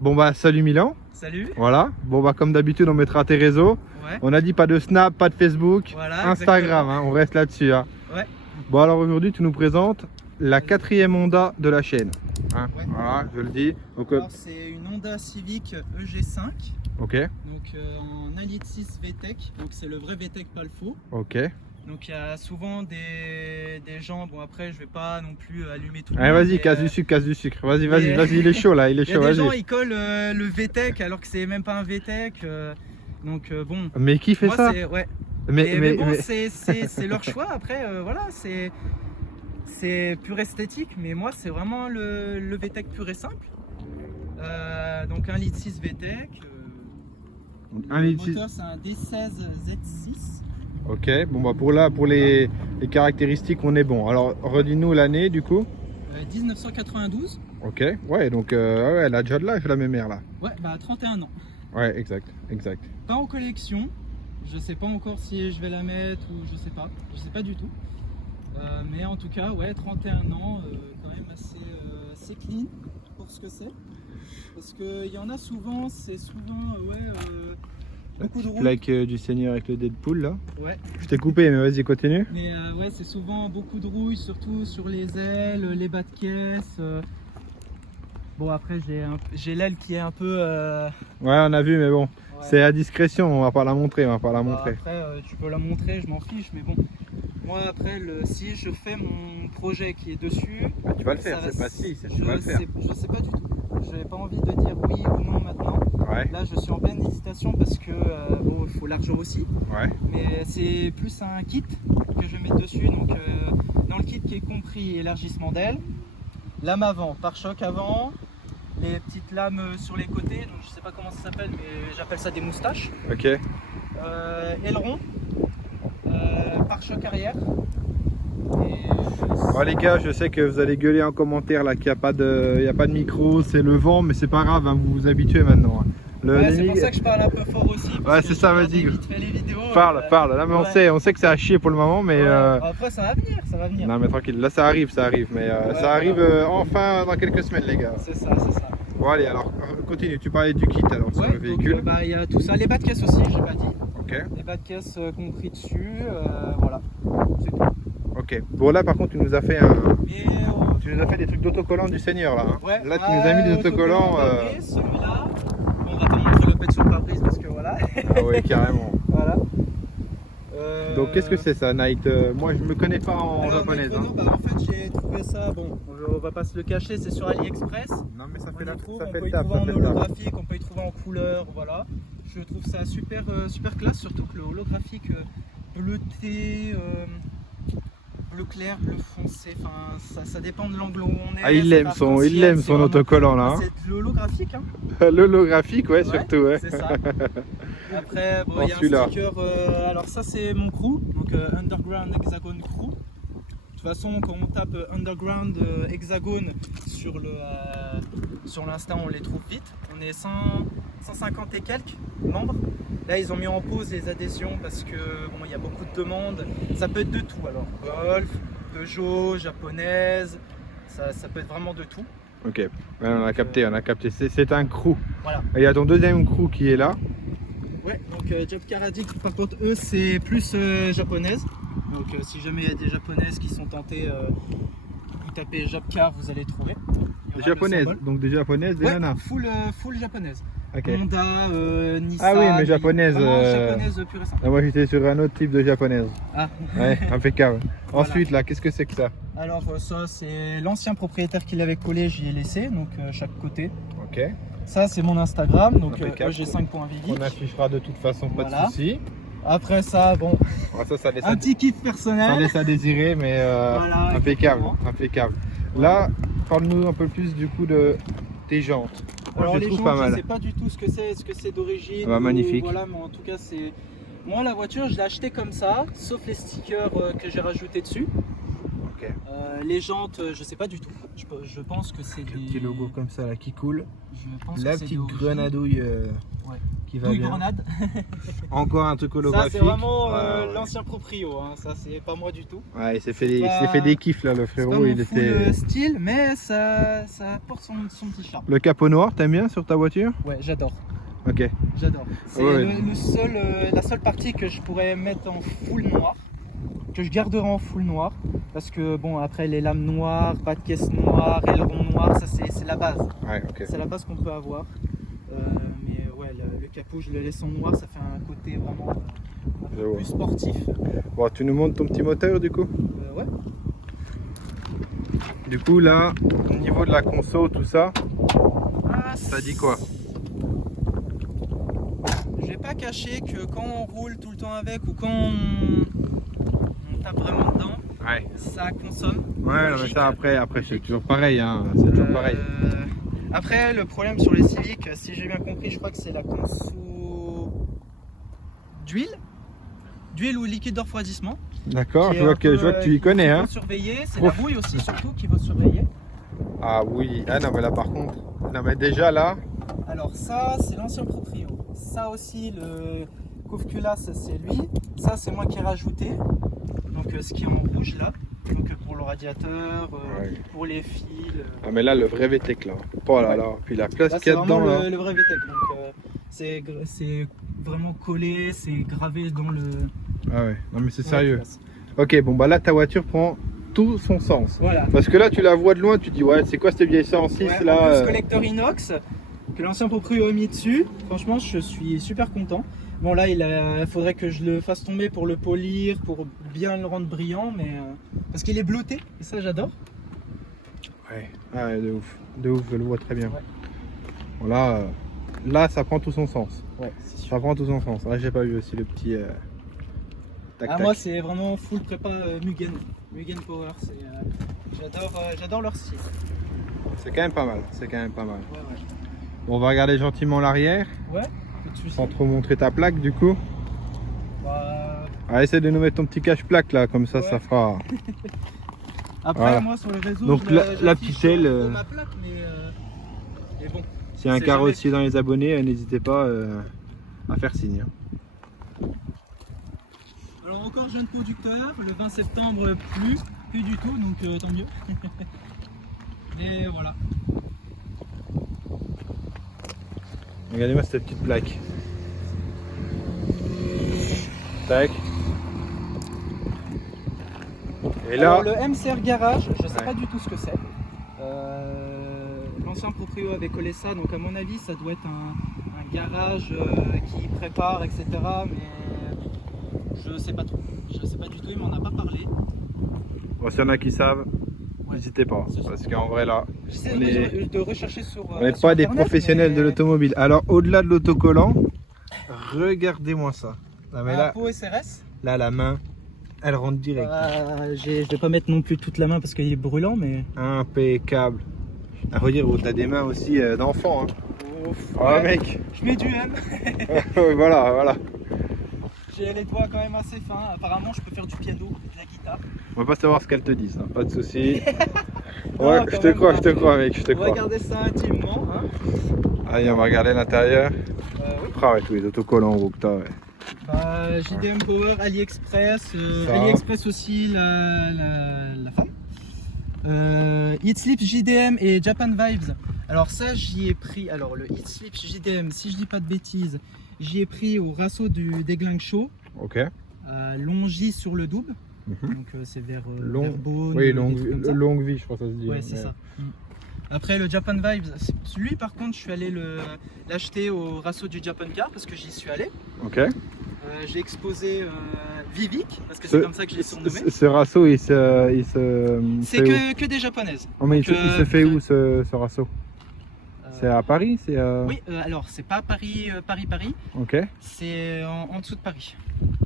Bon bah salut Milan. Salut. Voilà. Bon bah comme d'habitude on mettra tes réseaux. Ouais. On a dit pas de Snap, pas de Facebook, Voilà, Instagram, hein, on reste là-dessus. Hein. Ouais. Bon alors aujourd'hui tu nous présentes la 4e Honda de la chaîne. Hein. Ouais. Voilà, je le dis. Donc, Alors c'est une Honda Civic EG5. ok, Donc en 1,6 litre VTEC. Donc c'est le vrai VTEC, pas le faux. ok. Donc il y a souvent des gens, bon après je vais pas non plus allumer tout le Allez monde. vas-y, mais, casse du sucre, casse du sucre. Vas-y, vas-y, mais- vas-y, il est chaud là, il est Il y a chaud, des gens, vas-y. ils collent le VTEC alors que c'est même pas un VTEC. Donc bon. Mais qui fait Moi, ça? ouais. Mais, Mais bon, mais- c'est leur choix. Après, voilà, c'est pur esthétique, mais moi, c'est vraiment le VTEC pur et simple. Donc 1,6 litre VTEC. Un Le litre six. moteur, c'est un D16 Z6. Ok, bon bah pour les caractéristiques on est bon. Alors redis-nous l'année du coup. 1992. Ok, ouais donc ouais, elle a déjà de l'âge la mémère là. Ouais, bah 31 ans. Ouais, exact, exact. Pas en collection. Je sais pas encore si je vais la mettre ou je sais pas. Je sais pas du tout. Mais en tout cas, ouais, 31 ans, quand même assez clean pour ce que c'est. Parce qu'il y en a souvent, c'est souvent, beaucoup de rouille. Plaque du Seigneur avec le Deadpool là. Ouais. Je t'ai coupé mais vas-y continue. Mais ouais, c'est souvent beaucoup de rouille, surtout sur les ailes, les bas de caisse. Bon, après, j'ai l'aile qui est un peu. Ouais on a vu mais bon. Ouais. C'est à discrétion, on va pas la montrer, on va pas la Bah, montrer. après, tu peux la montrer, je m'en fiche, mais bon. Moi, après, si je fais mon projet qui est dessus. Ah, tu vas le ça faire, va- c'est pas si, tu je vas le faire. je sais pas du tout. J'ai pas envie de dire oui ou non maintenant. Ouais, Là, je suis en pleine hésitation parce que bon, il faut l'argent aussi. ouais. Mais c'est plus un kit que je vais mettre dessus. Donc, dans le kit qui est compris élargissement d'aile, lame avant, pare-choc avant, les petites lames sur les côtés. Donc, je sais pas comment ça s'appelle, mais j'appelle ça des moustaches. Ok. Aileron, pare-choc arrière. Oh les gars, je sais que vous allez gueuler en commentaire là qu'il n'y a pas de micro, c'est le vent, mais c'est pas grave, hein, vous vous habituez maintenant. Hein. Ouais, c'est pour ça que je parle un peu fort aussi. Parce Ouais, que c'est ça, je regarde vas-y. vite fait les vidéos. Parle. Là mais ouais. on sait que c'est à chier pour le moment, mais Ouais. Après, ça va venir, ça va venir. non mais tranquille, là ça arrive, mais ça Ouais, arrive voilà. enfin dans quelques semaines les gars. C'est ça, c'est ça. Bon allez alors, continue, tu parlais du kit alors sur Ouais, le véhicule. donc il y a tout ça, les bas de caisse aussi, j'ai pas dit. Ok, Les bas de caisse compris dessus, voilà. C'est tout. ok. Bon là par contre tu nous as fait des trucs d'autocollants du Seigneur là. Hein. Ouais, Là tu nous as mis des autocollants. pare-brise, celui-là. On va te montrer le pet sur le pare-brise parce que voilà. Ah ouais carrément. Voilà. Donc qu'est-ce que c'est ça Night moi je me connais pas en Alors, japonaise. Necrono, Hein. bah, en fait j'ai trouvé ça, bon, on va pas se le cacher, c'est sur AliExpress. Non mais ça On fait y trouve, ça on fait peut le y taf, trouver ça en fait le taf. holographique, on peut y trouver en couleur, voilà. Je trouve ça super, super classe, surtout que le holographique bleuté, bleu clair, bleu foncé, enfin ça dépend de l'angle où on est. Ah il c'est aime son arc-en-ciel, c'est vraiment- autocollant là. Hein. C'est de l'holographique, hein. L'holographique ouais, surtout ouais. C'est ça. Après, bon, Oh, il y a celui-là. un sticker, alors ça c'est mon crew, donc Underground Hexagon Crew. De toute façon, quand on tape Underground Hexagon sur l'Insta, on les trouve vite. On est 150 et quelques membres. Là, ils ont mis en pause les adhésions parce que bon, il y a beaucoup de demandes. Ça peut être de tout. Alors, Golf, Peugeot, japonaise, ça peut être vraiment de tout. Ok, ouais, on a capté. C'est un crew. Voilà. Et il y a ton deuxième crew qui est là. Ouais, donc Job Car Addict, par contre, eux, c'est plus japonaise. Donc, si jamais il y a des japonaises qui sont tentées, vous tapez Job Car, vous allez trouver. Il y aura Des le japonaises, symbole. donc des japonaises, des Ouais, nanas. full japonaise. Ok. Honda, Nissan. Ah oui, mais japonaise, vraiment japonaise pure et simple. Ah, moi j'étais sur un autre type de japonaise. Ah. Ouais, impeccable. Voilà. Ensuite là, qu'est-ce que c'est que ça? Alors, ça, c'est l'ancien propriétaire qui l'avait collé, j'y ai laissé, donc chaque côté. Ok. Ça, c'est mon Instagram, donc Impeccable. EG5.vivic. On affichera de toute façon, pas Voilà. de soucis. Après ça, bon, Ah, ça laisse un petit kiff ça personnel. laisse à désirer, mais Voilà, impeccable, exactement. impeccable. Là, parle-nous un peu plus du coup de tes jantes. Moi, Alors je les les trouve gens, pas je mal. sais pas du tout ce que c'est d'origine. Ah bah, ou- magnifique. Voilà, mais en tout cas c'est. Moi la voiture, je l'ai achetée comme ça, sauf les stickers que j'ai rajoutés dessus. Ok. Les jantes, je sais pas du tout. Je pense que c'est Un des... petit logo comme ça là qui coule. Je pense La que c'est petite des grenadouille Ouais. qui va douille bien. grenade. Encore un truc Ça holographique. c'est vraiment Ouais. l'ancien proprio, hein. Ça c'est pas moi du tout. Ouais, il s'est fait, C'est pas- fait des kiffs là, le C'est pas frérot. mon Il full était. style, mais ça apporte son petit charme. Le capot noir, t'aimes bien sur ta voiture? Ouais, j'adore. Ok. J'adore. C'est Ouais. la seule partie que je pourrais mettre en full noir, que je garderai en full noir, parce que bon après les lames noires, pas de caisse noire, aileron noir, ça c'est la base. Ouais, ok. C'est la base qu'on peut avoir. Mais ouais, le capot je le laisse en noir, ça fait un côté vraiment un Je peu vois. plus sportif. Bon, tu nous montres ton petit moteur du coup? Ouais. Du coup, là, au niveau de la conso, tout ça, Ah, ça dit quoi? Je vais pas cacher que quand on roule tout le temps avec ou quand on tape vraiment dedans, Ouais. ça consomme. Ouais, non, mais Logique. ça après c'est toujours pareil, hein. C'est toujours pareil. Après, le problème sur les Civic, si j'ai bien compris, je crois que c'est la conso d'huile ou liquide de refroidissement. D'accord, qui je est vois un que tu y connais, qu'il hein. faut surveiller, c'est la Ouf. bouille aussi surtout qu'il faut surveiller. Ah oui, ah non, mais là par contre, non, mais déjà là, Alors ça, c'est l'ancien proprio. Ça aussi, le couvre culasse, c'est lui. Ça, c'est moi qui ai rajouté. Donc ce qui est en rouge là. Donc pour le radiateur, Ouais. pour les fils. ah mais là le vrai VTEC là. Oh là là, puis la place Là, qu'il c'est y a vraiment dedans là. le vrai VTEC. Donc c'est vraiment collé, c'est gravé dans le. Ah ouais, non mais c'est dans la sérieux. culasse. Ok, bon bah là ta voiture prend tout son sens. Voilà. Parce que là tu la vois de loin, tu te dis ouais, c'est quoi cette vieille 106 Ouais, là en plus, euh, collecteur inox que l'ancien proprio a mis dessus. Franchement, je suis super content. Bon là, il faudrait que je le fasse tomber pour le polir, pour bien le rendre brillant, mais parce qu'il est bleuté et ça j'adore. Ouais, ah ouais, de ouf, je le vois très bien. Ouais. Bon là, là ça prend tout son sens. Ouais, c'est sûr. Ça prend tout son sens. Là j'ai pas vu aussi le petit tac Ah, tac. moi, c'est vraiment full prépa Mugen Power. J'adore leur style. C'est quand même pas mal, c'est quand même pas mal. Ouais, ouais. Bon, on va regarder gentiment l'arrière, Ouais, tout de suite. sans trop montrer ta plaque du coup. Bah, Ah, essaie de nous mettre ton petit cache-plaque là, comme ça, Ouais. ça fera. après, Voilà. moi sur le réseau, Donc, je la j'affiche petite aile, de ma plaque, mais bon. S'il y a un C'est carrossier dans les abonnés, n'hésitez pas à faire signe. Alors encore jeune producteur, le 20 septembre plus du tout, donc tant mieux. Et voilà. Regardez-moi cette petite plaque. Tac. Et là, Alors le MCR Garage, je sais Ouais. pas du tout ce que c'est. L'ancien proprio avait collé ça, donc à mon avis ça doit être un garage qui prépare, etc. Mais je sais pas trop. Je sais pas du tout, il m'en a pas parlé. bon, s'il y en a qui savent, Ouais. n'hésitez pas. C'est Parce qu'en vrai là, J'essaie On de rechercher sur. on n'est sur pas des Internet, professionnels mais- de l'automobile. Alors au-delà de l'autocollant, regardez-moi ça. Non, mais Un là, pot SRS. là, la main, elle rentre direct. Je vais pas mettre non plus toute la main parce qu'il est brûlant, mais. Impeccable. À redire, oh, t'as des mains aussi d'enfant. Hein. Ouf, Ah ouais. mec. Je mets du M. Voilà, voilà. J'ai les doigts quand même assez fins. Apparemment, je peux faire du piano, de la guitare. On va pas savoir ce qu'elle te dit, ça. Pas de soucis. Non, Ouais, quand je te même crois, pas. je te crois, mec, je te On va crois. garder ça intimement. Hein. Allez, on va regarder l'intérieur. Oui. Ah ouais, tous les autocollants gros que t'as, ouais. Bah, JDM Power, AliExpress. Ça. AliExpress aussi, la femme. Heat Sleep JDM et Japan Vibes. Alors ça, j'y ai pris. Alors le Heat Sleep JDM, si je dis pas de bêtises, j'y ai pris au Rasso des Glingues chauds. Ok. Longy sur le double. Mhm. Donc c'est vers Long- Beaune, Oui, des longue, trucs comme ça. longue vie, je crois que ça se dit. Ouais, c'est ça. Après le Japan Vibes, lui par contre, je suis allé l'acheter au Rasso du Japan Car parce que j'y suis allé. Ok. J'ai exposé Vivic parce que c'est comme ça que je l'ai surnommé. Ce rasso, il se C'est fait où que des japonaises. Oh, mais il donc, se fait où ce rasso? C'est à Paris, c'est Oui, alors c'est pas Paris, Paris, Ok. c'est en dessous de Paris.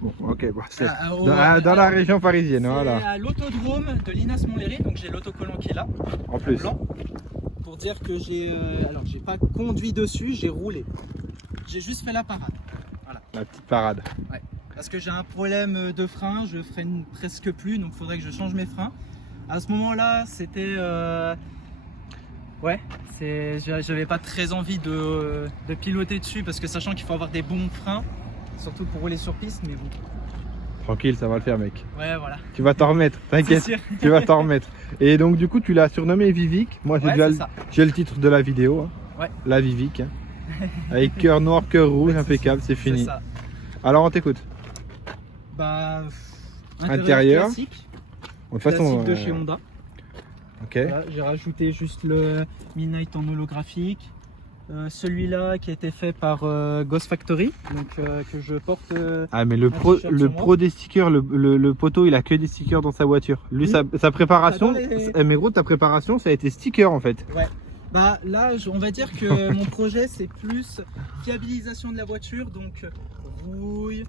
Bon, ok, bon, c'est Au- dans la région C'est parisienne, voilà. à l'autodrome de l'Inas Montlhéry, donc j'ai l'autocollant qui est là. En plus. Blanc, pour dire que j'ai pas conduit dessus, j'ai roulé. J'ai juste fait la parade. La petite parade. Parce que j'ai un problème de frein, je freine presque plus, donc il faudrait que je change mes freins. À ce moment-là, c'était... Ouais, j'avais pas très envie de piloter dessus parce que sachant qu'il faut avoir des bons freins, surtout pour rouler sur piste, mais bon. Tranquille, ça va le faire, mec. Ouais, voilà. Tu vas t'en remettre, t'inquiète. C'est sûr. Tu vas t'en remettre. Et donc du coup, tu l'as surnommé Vivic. Moi, j'ai Ouais, déjà c'est ça. j'ai le titre de la vidéo. Hein. Ouais. La Vivic. Hein. Avec cœur noir, cœur rouge, impeccable, c'est fini. C'est ça. Alors, on t'écoute. Bah, Intérieur. classique, De toute façon, classique de chez Honda. Ok. Voilà, j'ai rajouté juste le Midnight en holographique. Celui-là qui a été fait par Ghost Factory, donc que je porte. Ah, mais le pro des stickers, le poteau, il a que des stickers dans sa voiture. Lui, Oui. sa préparation, Les... mais gros, ta préparation, ça a été sticker en fait. Ouais. Bah là, on va dire que mon projet c'est plus fiabilisation de la voiture, donc rouille,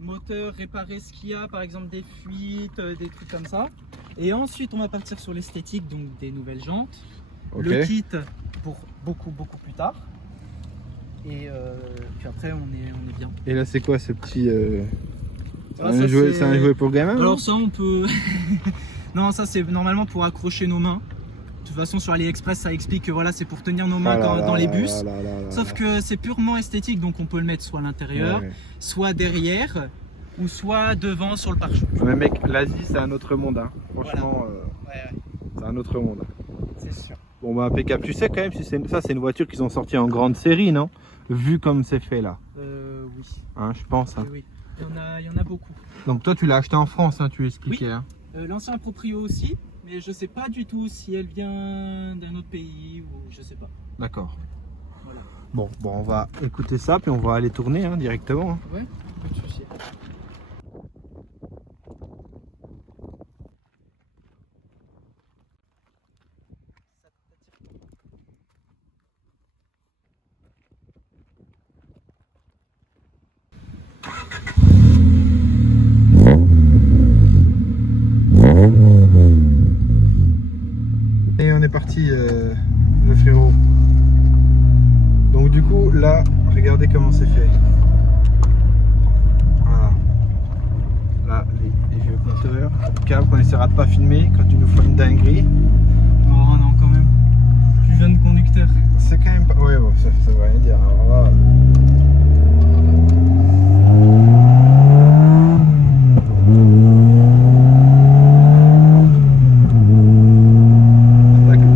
moteur, réparer ce qu'il y a, par exemple des fuites, des trucs comme ça. Et ensuite, on va partir sur l'esthétique, donc des nouvelles jantes, Ok. le kit pour beaucoup plus tard. Et puis après, on est bien. Et là, c'est quoi ce petit. Ah, C'est un jouet pour gamin? Alors ça, on peut. Non, ça c'est normalement pour accrocher nos mains. De toute façon, sur AliExpress, ça explique que voilà, c'est pour tenir nos mains dans les bus. Sauf que c'est purement esthétique, donc on peut le mettre soit à l'intérieur, Ouais. soit derrière, ou soit devant sur le pare-choc. Mais mec, l'Asie, c'est un autre monde. Hein. Franchement, Ouais, c'est un autre monde. c'est sûr. Bon, bah, impeccable. Tu sais quand même, si ça, c'est une voiture qu'ils ont sortie en grande série, non? Vu comme c'est fait là. Oui. Hein, je pense. Hein. Oui. Il y en a beaucoup. Donc, toi, tu l'as acheté en France, hein, tu expliquais. Hein. L'ancien proprio aussi, mais je sais pas du tout si elle vient d'un autre pays ou je sais pas. D'accord. Voilà. Bon, on va écouter ça, puis on va aller tourner hein, directement. Hein. Ouais, pas de souci. Et on est parti, le frérot. Donc du coup, là, regardez comment c'est fait. Voilà. Là, les vieux compteurs. Câble qu'on essaiera de pas filmer quand tu nous feras une dinguerie. Oh non, quand même. Je suis jeune conducteur. C'est quand même pas... Ouais, bon, ça veut rien dire. Alors là...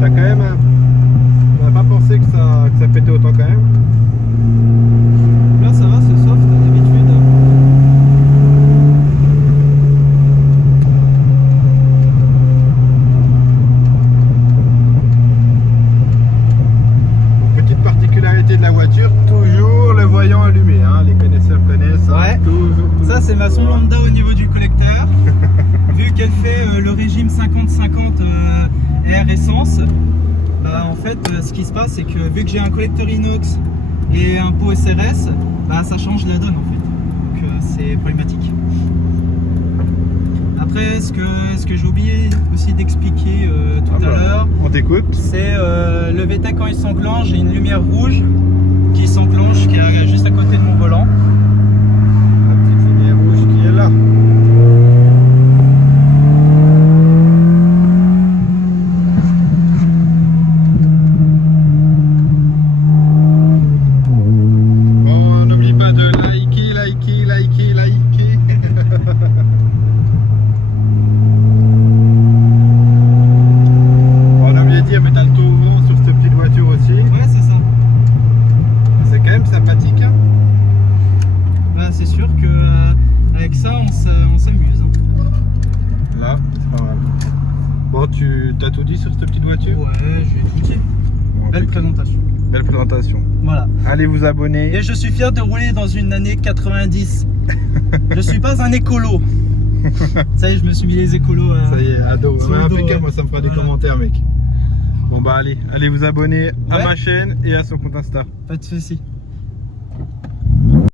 T'as quand même... On n'a pas pensé que ça pétait autant quand même. Là, ça va, c'est soft d'habitude. Petite particularité de la voiture, toujours le voyant allumé. Hein. Les connaisseurs connaissent. Hein. Ouais. Toujours. Ça, c'est ma sonde lambda au niveau du collecteur. Vu qu'elle fait le régime 50-50 air essence, bah, en fait, ce qui se passe, c'est que vu que j'ai un collecteur inox et un pot SRS, bah, ça change la donne en fait. Donc c'est problématique. Après, ce que j'ai oublié aussi d'expliquer tout à l'heure, On t'écoute. c'est le VTEC quand il s'enclenche, j'ai une lumière rouge qui s'enclenche, qui est juste à côté de mon volant. La petite lumière rouge qui est là. Bon, n'oublie pas de liker. On a oublié de dire, mais t'as le tour vent sur cette petite voiture aussi. Ouais, c'est ça. C'est quand même sympathique. Hein. Bah, c'est sûr que avec ça, on s'amuse. Hein. Là, c'est pas mal. Bon, tu t'as tout dit sur cette petite voiture? Ouais, je vais tout dire. Bon, Belle présentation. belle présentation. Voilà. Allez vous abonner. Et je suis fier de rouler dans une année 90. Je suis pas un écolo. Ça y est, je me suis mis les écolos. Ça y est, ado. sur Ouais, le dos, impeccable, moi ça me fera des voilà. commentaires, mec. Bon bah allez vous abonner à Ouais. ma chaîne et à son compte Insta. Pas de soucis.